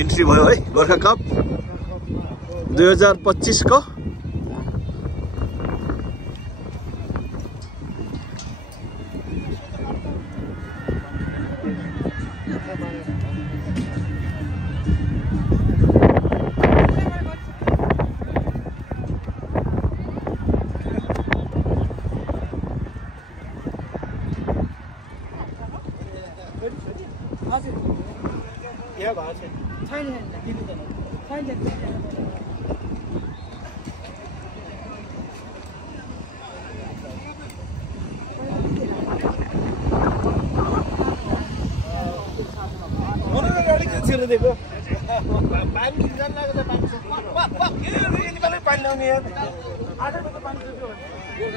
Entry भयो है Gorkha cup 2025 को।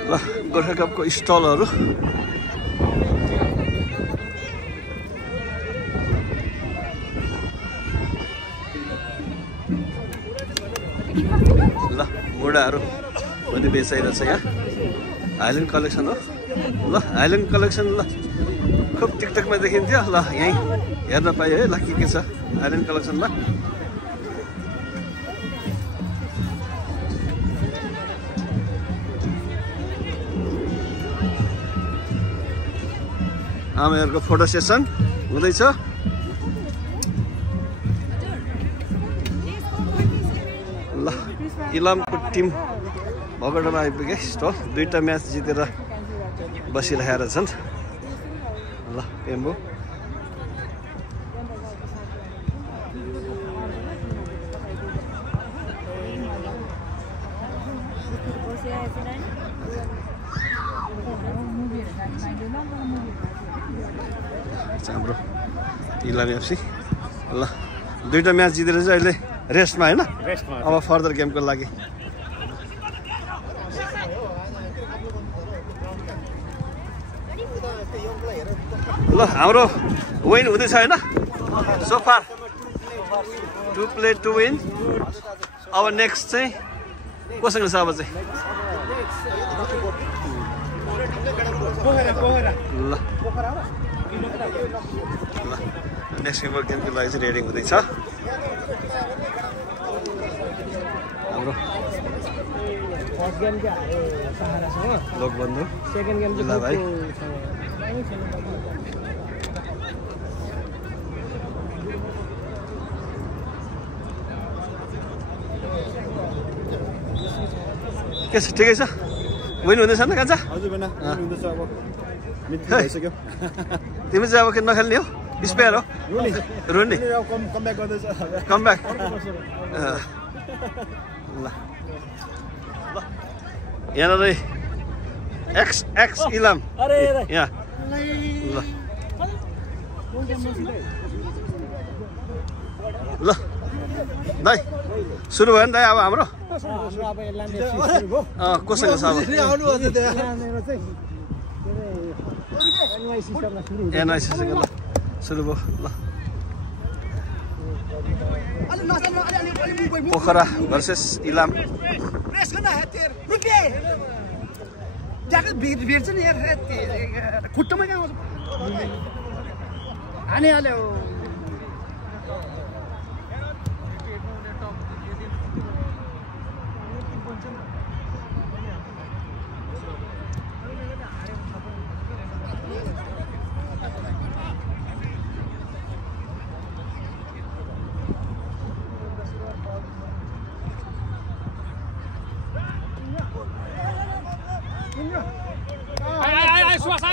ल गोर्खा कपको स्टलहरू ल मुढाहरू पनि बेचाइरहेछ यहाँ। हाइल्यान्ड कलेक्सन हो ल, हाइल्यान्ड कलेक्सन ल खुब टिकटकमा देखिन्थ्यो ल, यहीँ हेर्न पाइयो है ल के छ हाइल्यान्ड कलेक्सनमा। आमाहरूको फोटो सेसन हुँदैछ। ल इलामको टिम भगडमा आइपुगे। स्टल 2टा म्याच जितेर बसिरहेका छन्। ल पेम्बो हाम्रो इलाम एफसी। ल 2टा म्याच जितेर चाहिँ अहिले रेस्टमा होइन, अब फर्दर गेमको लागि। ल हाम्रो विन हुँदैछ होइन so far 2 play to win। अब नेक्स्ट चाहिँ कोसँग छ अब चाहिँ? ल नेक्स्ट गेमको लागि चाहिँ रेडी हुँदैछ हाम्रो लोकबन्धु जिल्ला भाइ। के छ ठिकै छ? विन हुँदैछ नि कान्छा? हजुर बेना हुँदैछ। अब मिट भइसक्यो। तिमी चाहिँ अब के नखेल्ने हो? स्पेयर हो? रुनी कम ब्याक गर्दैछ। Come back. ल यहाँनिर एक्स इलाम यहाँ। ल ल दाइ सुरु भयो नि दाइ अब हाम्रो? कोसँग छ अब? एनआइसीसँग ल सुरु भयो। ल पोखरा भर्सेस इलाम। खुट्टामा कहाँ आउँछ हानिहाल्यो।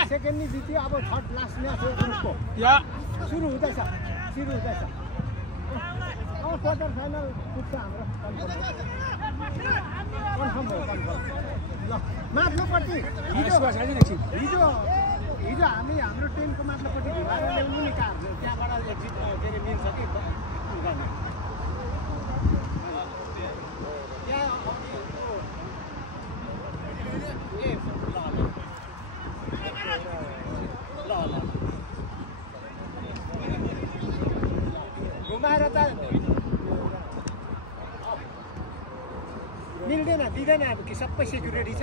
सेकेन्ड नि जित्यो। अब थर्ड लास्ट म्याच हो ग्रुपको। सुरु हुँदैछ। अब क्वार्टर फाइनल पुग्छ हाम्रो। कन्फर्म भयो ल माथिल्लोपट्टि हिजो हामी हाम्रो टेनको माथिल्लोपट्टि ढिलाएर ल्याउनु नि कहाँ त्यहाँबाट जित के अरे मिल्छ कि घुमाएर त मिल्दैन दिँदैन अब कि सबै सेक्युरिटी छ।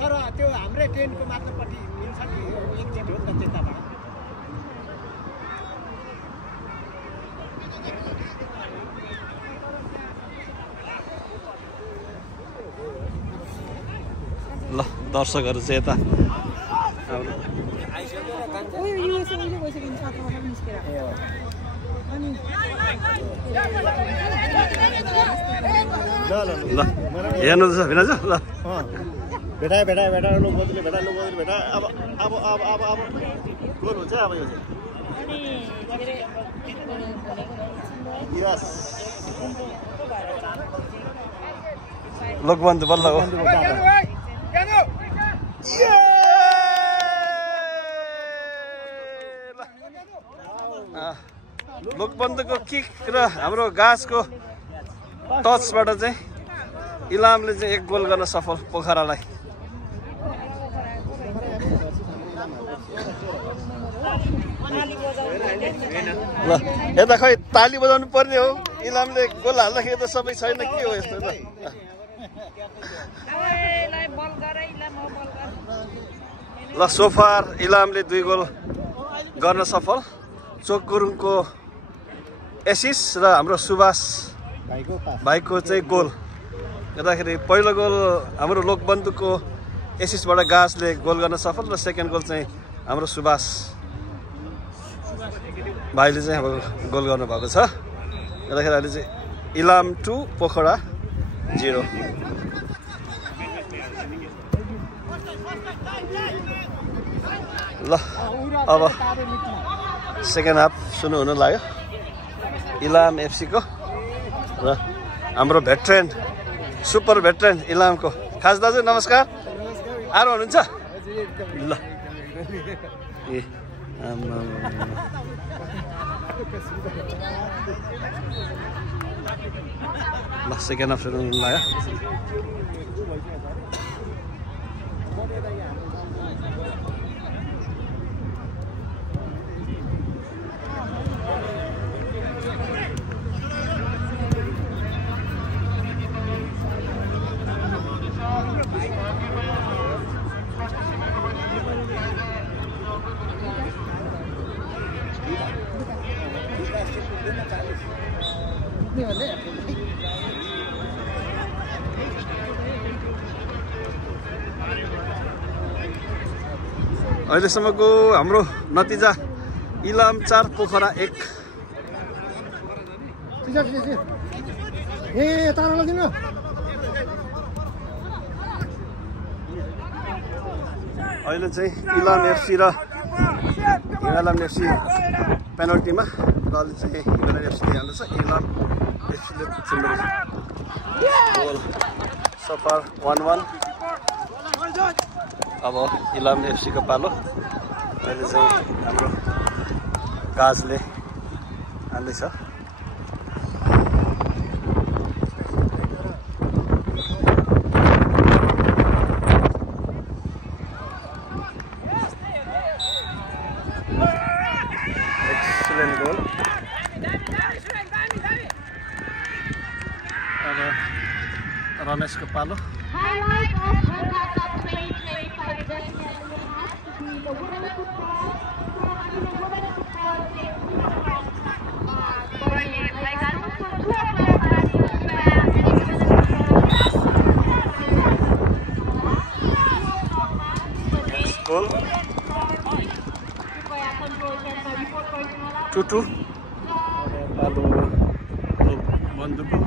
तर त्यो हाम्रै ट्रेनको माथिल्लोपट्टि मिल्छ कि एकजेट हो नि त त्यताबाट। दर्शकहरू चाहिँ यता ल हेर्नु छ भिनाजु ल भेटा लो बदले भेटा अब गोल हुन्छ अब यो यस लोकबन्धु बल्ल हो लोकबन्धुको किक र हाम्रो गाजको टचबाट चाहिँ इलामले चाहिँ 1 गोल गर्न सफल पोखरालाई। ल यता खै ताली बजाउनु पर्ने हो इलामले गोल हाल्दाखेरि त सबै छैन के हो यस्तो त ल सोफार इलामले 2 गोल गर्न सफल चोकगुरुङको एसिस र हाम्रो सुभाष भाइको चाहिँ गोल गर्दाखेरि पहिलो गोल हाम्रो लोकबन्धुको एसिसबाट गाजले गोल गर्न सफल र सेकेन्ड गोल चाहिँ हाम्रो सुभाष भाइले चाहिँ अब गोल गर्नुभएको छ गर्दाखेरि अहिले चाहिँ इलाम 2 पोखरा 0। ल अब सेकेन्ड हाफ सुरु हुन लाग्यो इलाम एफसी को र हाम्रो भेटरेन सुपर भेटरेन इलामको खास दाजु नमस्कार आरो हुनुहुन्छ ल ए ल सेकेन्ड हाफ सुरु हुन लाग्यो अहिलेसम्मको हाम्रो नतिजा इलाम 4 पोखरा 1। अहिले चाहिँ इलाम एफसी र इलाम एफसी पेनल्टीमा र अहिले चाहिँ इलाम एफसीले हाल्दैछ इलाम एफसीले छिन्दैछ गोल सफर 1-1। अब इलाम एफसी को पालो अहिले चाहिँ हाम्रो गाजले हाल्दैछ एक्सिलेन्ट गोल। अब रमेशको पालो गोल 2-2 पालो बन्दुको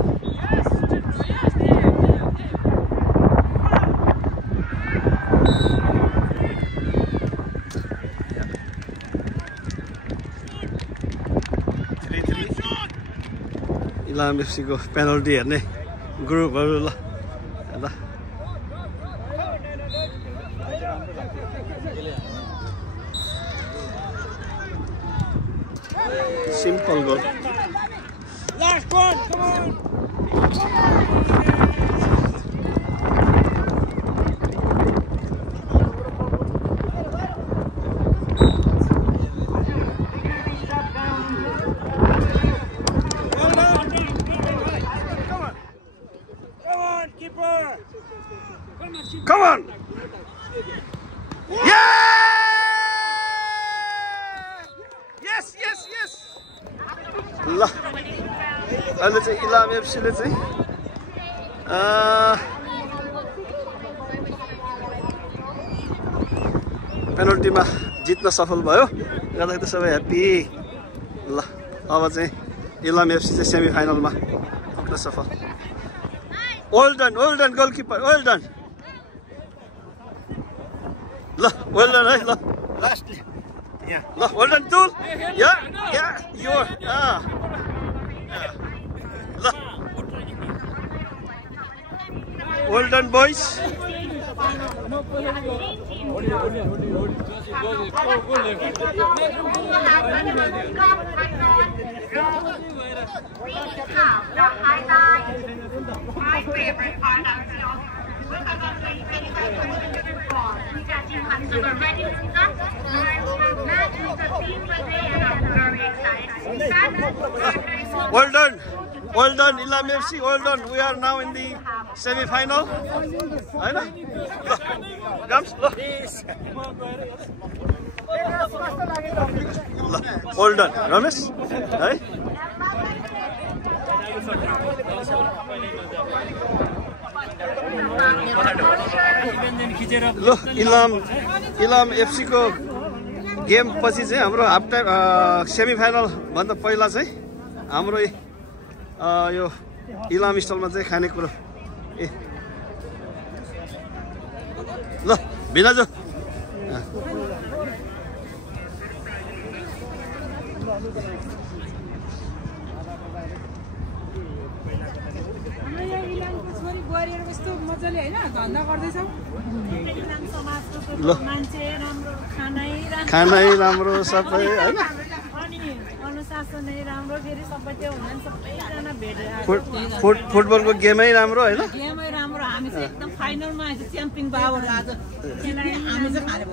इलाम एफसी को पेनल्टी हेर्ने ग्रुपहरू ल ल simple goal. Last one, come on. Come on! Yeah! Yes, yes, yes! ल अहिले चाहिँ इलाम एफसीले चाहिँ पेनल्टीमा जित्न सफल भयो गर्दाखेरि सबै ह्याप्पी ल अब चाहिँ इलाम एफसी चाहिँ सेमी फाइनलमा पुग्न सफल well done goalkeeper well done ल वेल डन है ल लास्टली यहाँ ल वेल डन टुल या यो ल well done boys My favorite part of the show. Well done, Ilam FC. Well done. We are now in the semi-final. Right? Comes. Well done, Ramesh. Right? Lo, Ilam FC को game पछि चाहिँ हाम्रो half time semi final भन्दा पहिला चाहिँ हाम्रो यो इलाम स्टलमा चाहिँ खानेकुरो ल भिनाजु ल खानै राम्रो सबै हैन फुटबलको गेमै राम्रो हैन गेमै राम्रो हामी चाहिँ एकदम फाइनलमा आइछ च्याम्पियन पावर आज हामी चाहिँ खाने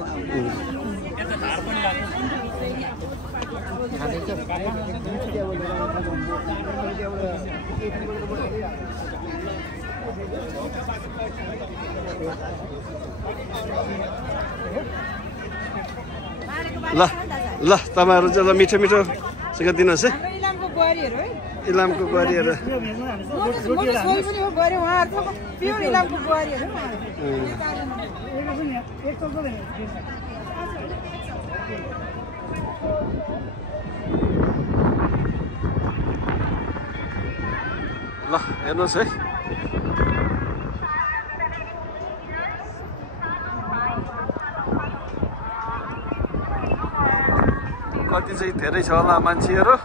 ल ल तपाईहरु चाहिँ मिठो मिठो सँग दिनुहोस् है इलामको बुहारीहरु है इलामको बुहारीहरु ल हेर्नुहोस् है कति चाहिँ धेरै छ होला मान्छेहरु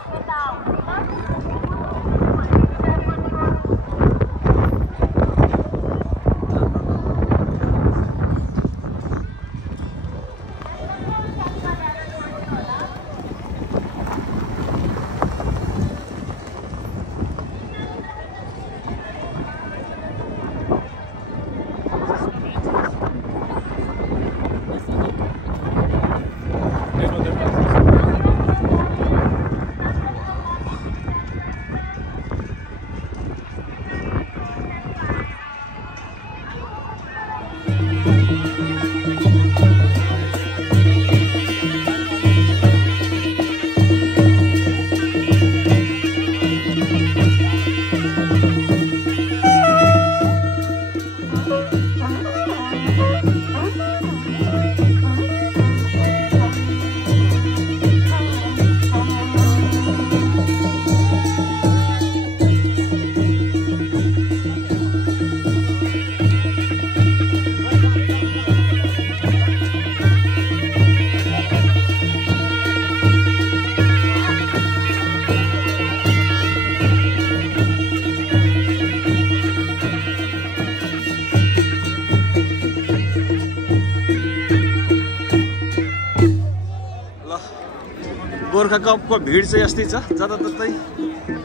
गोर्खा कपको भिड चाहिँ यस्तै छ जताततै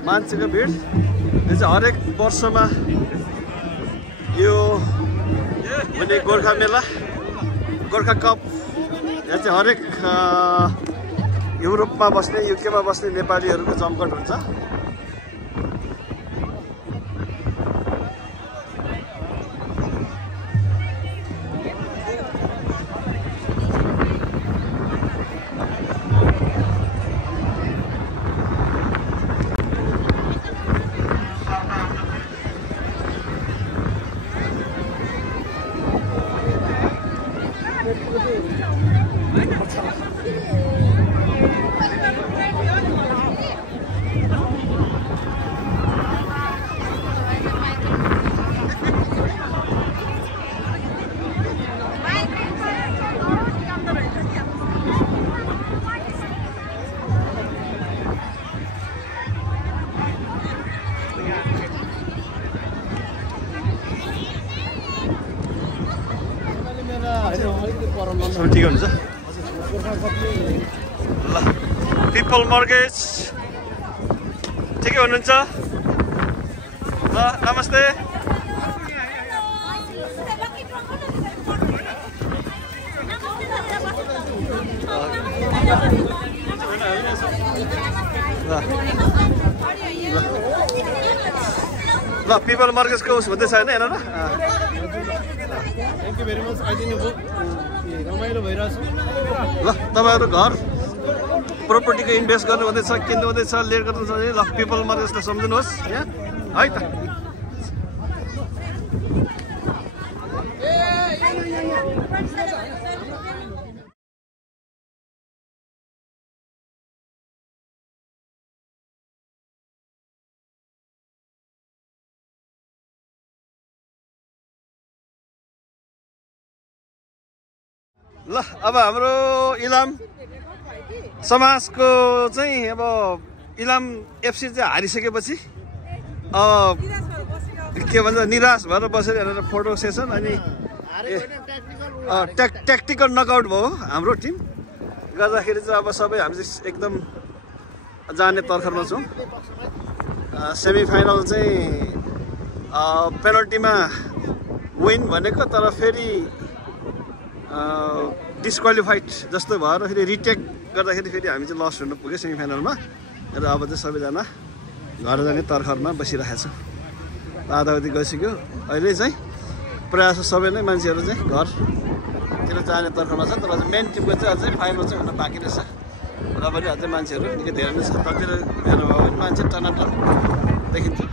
मान्छेको भिड यो चाहिँ हरेक वर्षमा यो हुने गोर्खा मेला गोर्खा कप यहाँ चाहिँ हरेक युरोपमा बस्ने युकेमा बस्ने नेपालीहरूको जमघट हुन्छ सबै ठिकै हुन्छ ल पिपल मर्गेज ठिकै हुनुहुन्छ ल नमस्ते ल पिपल मर्गेजको उस हुँदैछ होइन हेर न थ्याङ्क यू भेरी मच आइदिनु भयो रमाइलो भइरहेछ ल तपाईँहरू घर प्रोपर्टीको इन्भेस्ट गर्नु हुँदैछ किन्नु हुँदैछ लेट गर्नुहुन्छ भने ल पिपल मर्गेजलाई सम्झिनुहोस् यहाँ है त ल अब हाम्रो इलाम समाजको चाहिँ अब इलाम एफसी चाहिँ हारिसकेपछि के भन्छ निराश भएर बसेर हेरेर फोटो सेसन अनि ट्याक्टिकल नकआउट भयो हाम्रो टिम गर्दाखेरि चाहिँ अब सबै हामी चाहिँ एकदम जाने तर्खरमा छौँ सेमी फाइनल चाहिँ पेनल्टीमा विन भनेको तर फेरि डिस्क्वालिफाइड जस्तो भएर फेरि रिटेक गर्दाखेरि फेरि हामी चाहिँ लस हुन पुग्यो सेमी फाइनलमा र अब चाहिँ सबैजना घर जाने तर्खरमा बसिरहेको छ आधावधि गइसक्यो अहिले चाहिँ प्रायः सबै नै मान्छेहरू चाहिँ घरतिर जाने तर्खरमा छ तर मेन टिमको चाहिँ अझै फाइनल चाहिँ हुन बाँकी रहेछ र पनि अझै मान्छेहरू निकै धेरै नै छ ततिर हेर्नु भयो भने मान्छे टनाटन देखिन्छ